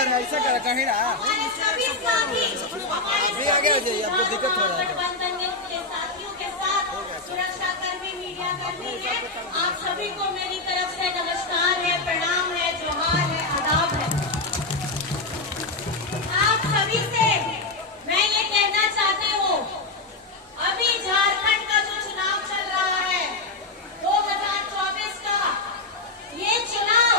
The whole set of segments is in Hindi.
करना, ऐसा कर कहीं ना अभी आगे आ जाइए, आपको दिक्कत हो रहा है। साथियों के साथ सुरक्षा कर्मी, मीडिया कर्मी है, आप सभी को मेरी तरफ से नमस्कार है, प्रणाम है, जोहार है, आदाब है। आप सभी से मैं ये कहना चाहती हूँ, अभी झारखंड का जो चुनाव चल रहा है 2024 का, ये चुनाव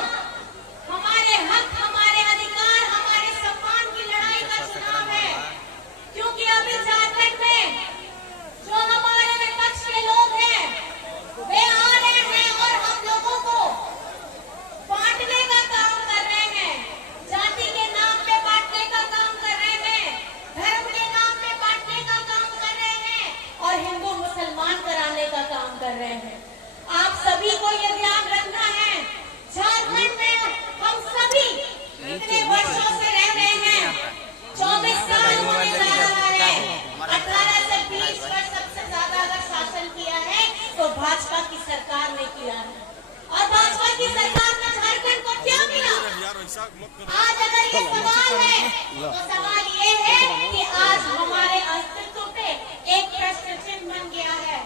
हमारे हक, हमारे अधिकार, हमारे सम्मान की लड़ाई का चुनाव है। क्योंकि अभी झारखंड में जो हमारे विपक्ष के लोग हैं वे आ रहे हैं और हम लोगों को बांटने का काम कर रहे हैं, जाति के नाम पे बांटने का काम कर रहे हैं, धर्म के नाम पे बांटने का काम कर रहे हैं और हिंदू मुसलमान कराने का काम कर रहे हैं। आप सभी को ये ध्यान रखना है, झारखंड में हम सभी इतने वर्षों से रह रहे हैं, 24 साल होने जा रहा है, 18 से 20 वर्ष सबसे ज्यादा अगर शासन किया है तो भाजपा की सरकार ने किया है। और भाजपा की सरकार ने झारखंड को क्या मिला? आज अगर ये सवाल है तो सवाल ये है कि आज हमारे अस्तित्व पे एक प्रश्न चिन्ह बन गया है,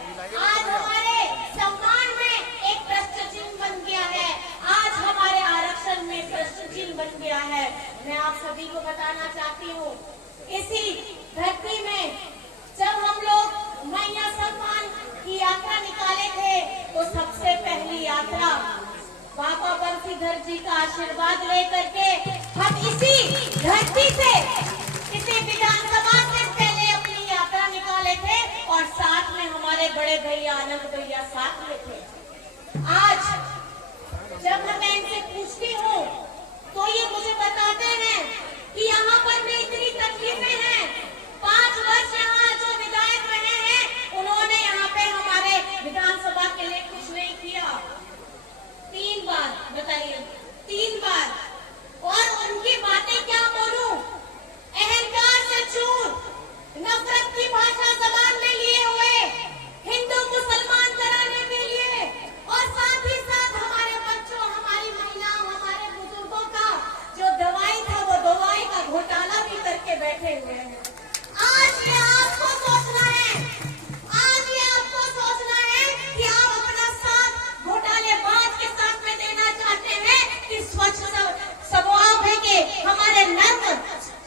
आज हमारे सम्मान में एक प्रश्न चिन्ह बन गया है, आज हमारे आरक्षण में प्रश्न चिन्ह बन गया है। मैं आप सभी को बताना चाहती हूँ, इसी धरती में जब हम लोग मैया सम्मान की यात्रा निकाले थे तो सबसे पहली यात्रा बाबा बंसीधर जी का आशीर्वाद लेकर के हम इसी धरती से, इसी विधानसभा से पहले अपनी यात्रा निकाले थे और साथ में हमारे बड़े भैया आनंद भैया साथ में थे। आज जब मैं इनसे पूछती हूँ तो ये मुझे बताते हैं कि यहाँ पर भी इतनी तकलीफें हैं। 5 वर्ष यहाँ जो विधायक रहे हैं उन्होंने यहाँ पे हमारे विधानसभा के लिए कुछ नहीं किया। 3 बार बताइए, 3 बार, और उनकी बातें क्या बोलूं, अहंकार से चूर, नफरत की भाषा जबान में लिए हुए, हिंदू मुसलमान कराने के लिए, और साथ ही साथ हमारे बच्चों, हमारी महिलाओं, हमारे बुजुर्गों का जो दवाई था वो दवाई का घोटाला भी करके बैठे हुए हैं। आज ये आपको सोचना है, आज ये आपको सोचना है कि आप अपना साथ घोटालेबाज के साथ में देना चाहते हैं कि स्वच्छ स्वभाव है कि हमारे नर्म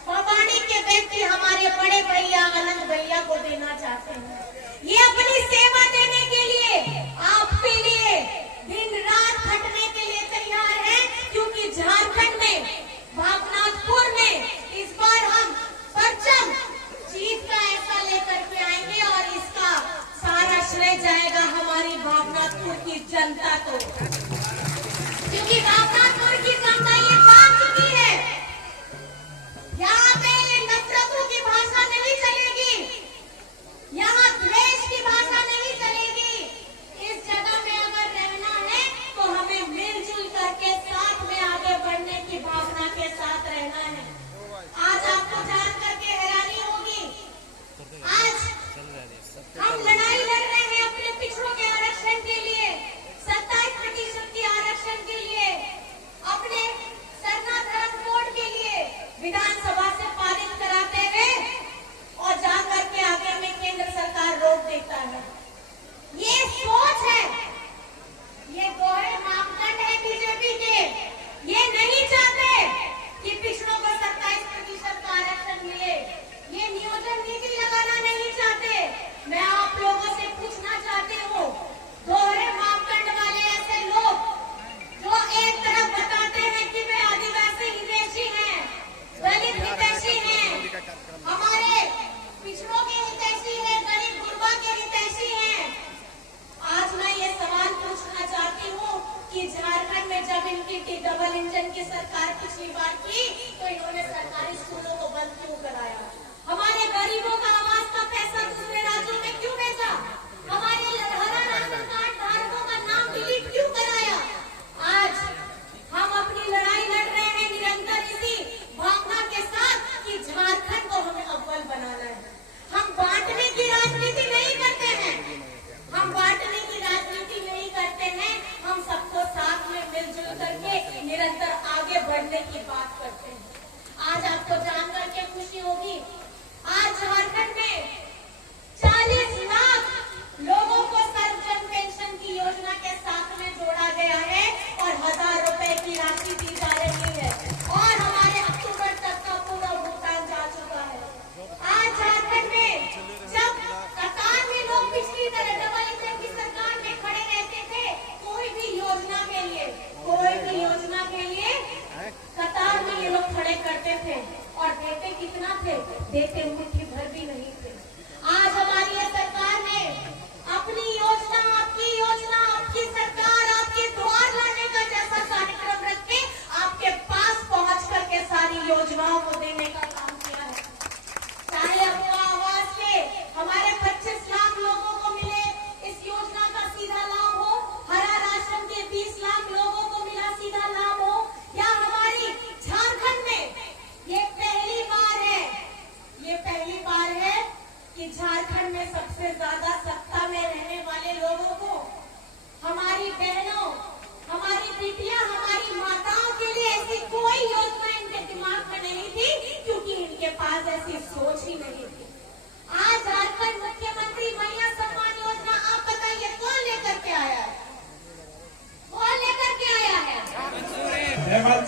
पवाड़ी के व्यक्ति हमारे बड़े भैया आनंद भैया को देना चाहते हैं। ये अपनी सेवा देने के लिए, आपके लिए दिन रात खटने के लिए तैयार है, क्योंकि झारखंड में, भावनाथपुर में इस बार हम परचम जीत का ऐसा लेकर के आएंगे और इसका सारा श्रेय जाएगा हमारी भावनाथपुर की जनता को, क्योंकि भावनाथपुर की जनता ये जान चुकी है यहाँ पे नफरतों की भाषा नहीं चलेगी, यहाँ द्वेष की भाषा नहीं चलेगी। इस जगह में अगर रहना है तो हमें मिलजुल करके साथ में आगे बढ़ने की भावना के साथ रहना है। आज आपको जान करके हैरानी होगी, आज हम लड़ाई लड़ रहे हैं अपने पिछड़ों के आरक्षण के लिए, 27% के आरक्षण के लिए, अपने सरना धर्म कोड के लिए, विधानसभा से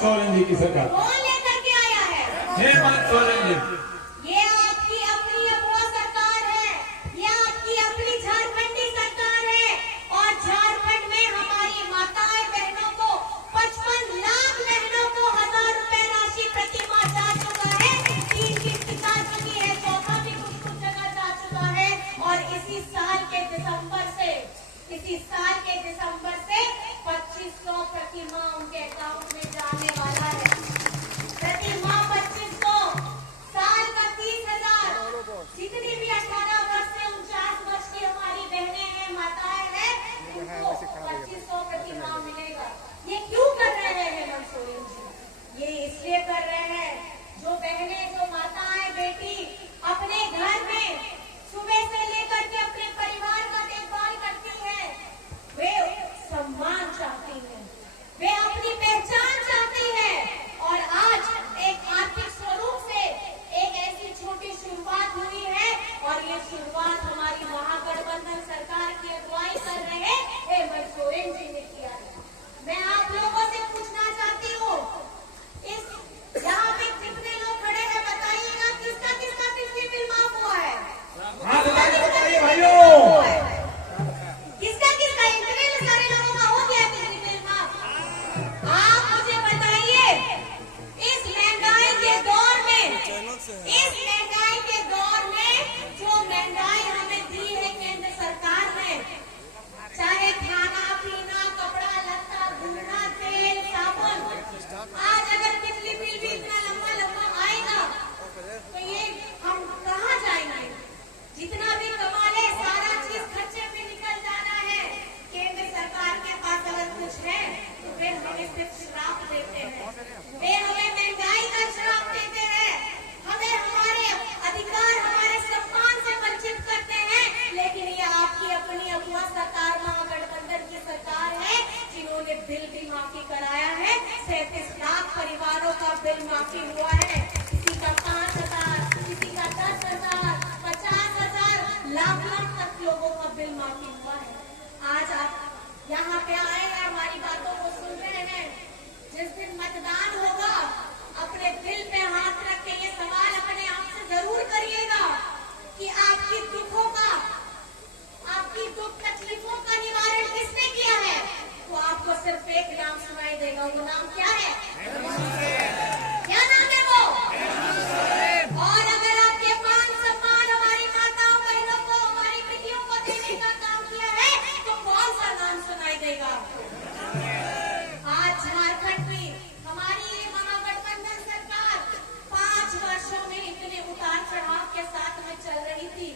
सोरेन जी की सरकार, कौन लेकर के आया है? हेमंत सोरेन जी। ये आपकी अपनी अगुआ सरकार है, ये आपकी अपनी झारखंडी सरकार है। और झारखंड में हमारी माताएं बहनों को 55 लाख बहनों को 1000 रुपए राशि प्रति माह जा चुका है। 3 किस्त जा चुकी है, चौथा भी कुछ जगह जा चुका है। और इसी साल के दिसंबर से 2500 प्रति माह उनके अकाउंट में जाने वाला है। प्रति माह 2500, साल का 30,000। जितनी भी 18 वर्ष से 49 वर्ष की हमारी बहनें हैं, माताएं हैं, उनको 2500 प्रति माह मिलेगा। ये क्यों कर रहे हैं हेमंत सोरेन जी? ये इसलिए कर रहे हैं, जो बहनें, जो माताएं, बेटी अपने घर में सुबह से लेकर के अपने परिवार का देखभाल करती हैं, वे सम्मान चाहती हैं, वे अपनी पहचान चाहती हैं। और आज एक आर्थिक स्वरूप से एक ऐसी छोटी शुरुआत हुई है, और ये शुरुआत हमारी महागठबंधन सरकार की अगुवाई कर रहे हेमंत सोरेन जी ने किया है। मैं आप लोगों से पूछना चाहती हूँ, इस यहाँ पे जितने लोग खड़े हैं, बताइएगा किसका किसका बिजली बिल माफ हुआ है? हाथ उठा के बताइए भाइयों, किसका किसका? इतने सारे लोगों का हो गया बिजली बिल माफ। आप मुझे बताइए, इस महंगाई के दौर में, जो महंगाई हमें दी है केंद्र सरकार ने, चाहे खाना पीना, कपड़ा लत्ता, घूमना, तेल साबुन, आज अगर बिजली बिल भी इतना लंबा लंबा आएगा तो ये हम कहाँ जाएंगे? जितना भी कमा ले सारा चीज खर्चे पे निकल जाना है। केंद्र सरकार के पास अगर कुछ है तो वे हमें सिर्फ श्राप देते हैं, वे हमें महंगाई का श्राप देते हैं, हमें हमारे अधिकार, हमारे सम्मान से वंचित करते हैं। लेकिन ये आपकी अपनी अगुआ सरकार, महागठबंधन की सरकार है, जिन्होंने बिल भी माफी कराया है। 37 लाख परिवारों का बिल माफी हुआ है। किसी का 5,000, किसी का 10,000, 50,000, लाख तक लोगों का बिल माफी हुआ है। आज आप यहाँ पे आए हैं, हमारी बातों को सुन रहे हैं। जिस दिन मतदान होगा, अपने दिल पे हाथ रख के ये सवाल अपने आप से जरूर करिएगा कि आपकी दुख तकलीफों का निवारण किसने किया है? तो आपको सिर्फ एक नाम सुनाई देगा, वो नाम क्या है? क्या नाम है वो? और अगर आपके मान सम्मान हमारी माताओं बहनों को, हमारी बेटियों को देने का काम किया है, तो कौन सा नाम सुनाई देगा? आज झारखंड में हमारी ये महागठबंधन सरकार 5 वर्षों में इतने उतार चढ़ाव के साथ में चल रही थी।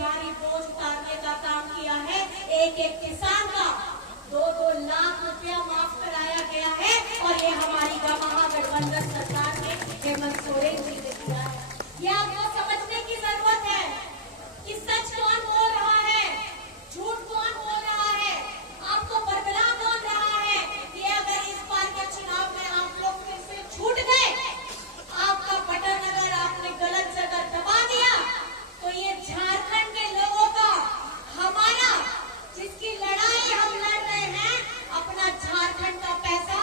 भारी बोझ उतारने का काम किया है। एक एक किसान का 2-2 लाख रुपया माफ कराया गया है और ये हमारी महागठबंधन सरकार ने हेमंत सोरेन जी ने किया है। ये आपको समझने की जरूरत है कि सच कौन बोल रहा है, झूठ कौन बोल रहा है, आपको बदला कौन रहा है। ये अगर इस बार के चुनाव में आप लोग फिर से छूट गए, आपका बटन अगर आपने गलत जगह दबा दिया, तो ये झारखंड के लोगों का, हमारा जिसकी लड़ाई हम लड़ रहे हैं, अपना झारखंड का पैसा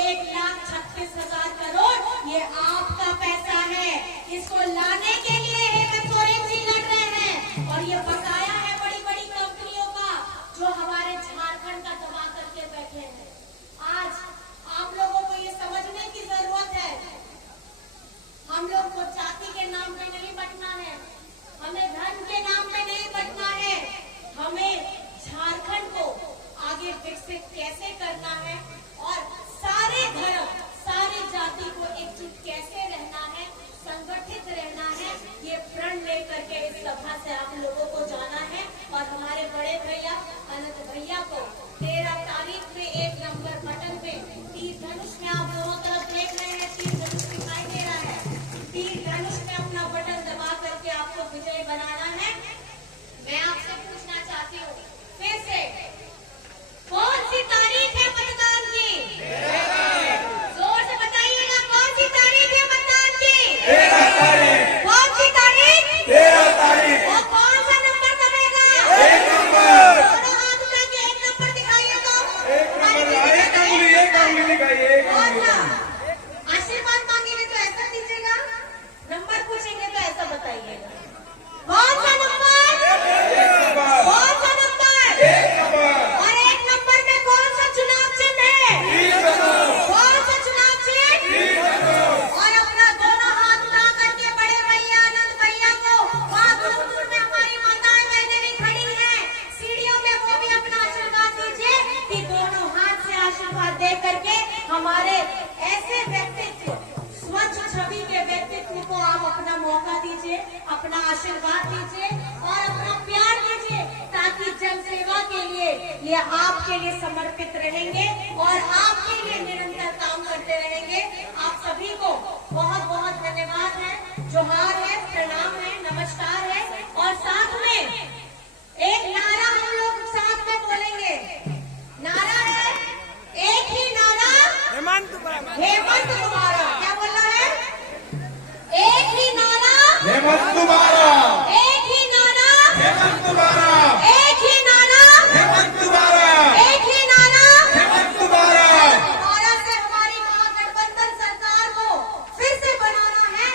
1,36,000 करोड़ ये आपका पैसा है। इसको लाने के लिए हेमंत सोरेन जी लड़ रहे हैं और ये बकाया है बड़ी बड़ी कंपनियों का जो हमारे झारखंड का दबा करके बैठे हैं। आज आप लोगों को ये समझने की जरूरत है, हम लोग को जाति के नाम पे नहीं बंटना है, हमें धर्म के नाम पे नहीं बंटना है, हमें झारखंड को आगे विकसित कैसे करना है और सारे धर्म सारी जाति को एकजुट कैसे रहना है, संगठित रहना है, ये प्रण लेकर के इस सभा से आप लोगों को जाना है। और हमारे बड़े भैया अनंत भैया को 13 तारीख में 1 नंबर बटन पे तीर धनुष में, आप दोनों तरफ देख रहे हैं तीर धनुष दिखाई दे रहा है, तीर धनुष में अपना बटन दबा करके आपको विजय बनाना है। मैं आपसे पूछना चाहती हूँ फिर से, कौन सी तारीख है मतदान की? जोर से बताइएगा, कौन सी तारीख है मतदान की? 13 तारीख। कौन सी तारीख? 13 तारीख। और कौन सा नंबर दबेगा? 1 नंबर। दोनों हाथ उठा के 1 नंबर दिखाइए तो। 1 नंबर। एक अंगुली दिखाइए, एक और अंगुली। क्या? आशीर्वाद मांगेंगे तो ऐसा दीजिएगा, नंबर पूछेंगे तो ऐसा बताइएगा। कौन सा नंबर? 1 नंबर। कौन सा नंबर? 1 नंबर। और 1 नंबर में कौन सा चुनाव चिन्ह है? तीर धनुष। कौन सा चुनाव चिन्ह? तीर धनुष। और अपना दोनों हाथ उठा करके बड़े भैया आनंद भैया को, वहाँ दूर में हमारी माताएं बहनें भी खड़ी हैं सीढ़ियों में, वो भी अपना आशीर्वाद दीजिए कि दोनों हाथ से आशीर्वाद दे करके हमारे ऐसे व्यक्तित्व, स्वच्छ छवि के व्यक्तित्व को आप अपना मौका दीजिए, अपना आशीर्वाद दीजिए और अपना प्यार दीजिए, ताकि जनसेवा के लिए ये आपके लिए समर्पित रहेंगे और आपके लिए निरंतर काम करते रहेंगे। आप सभी को बहुत बहुत धन्यवाद है, जोहार है, प्रणाम है, नमस्कार है। और साथ में एक नारा हम लोग साथ में बोलेंगे, नारा है एक ही नारा, हेमंत तुम्हारा। क्या बोल रहा है? एक ही नारा, हेमंत तुम्हारा।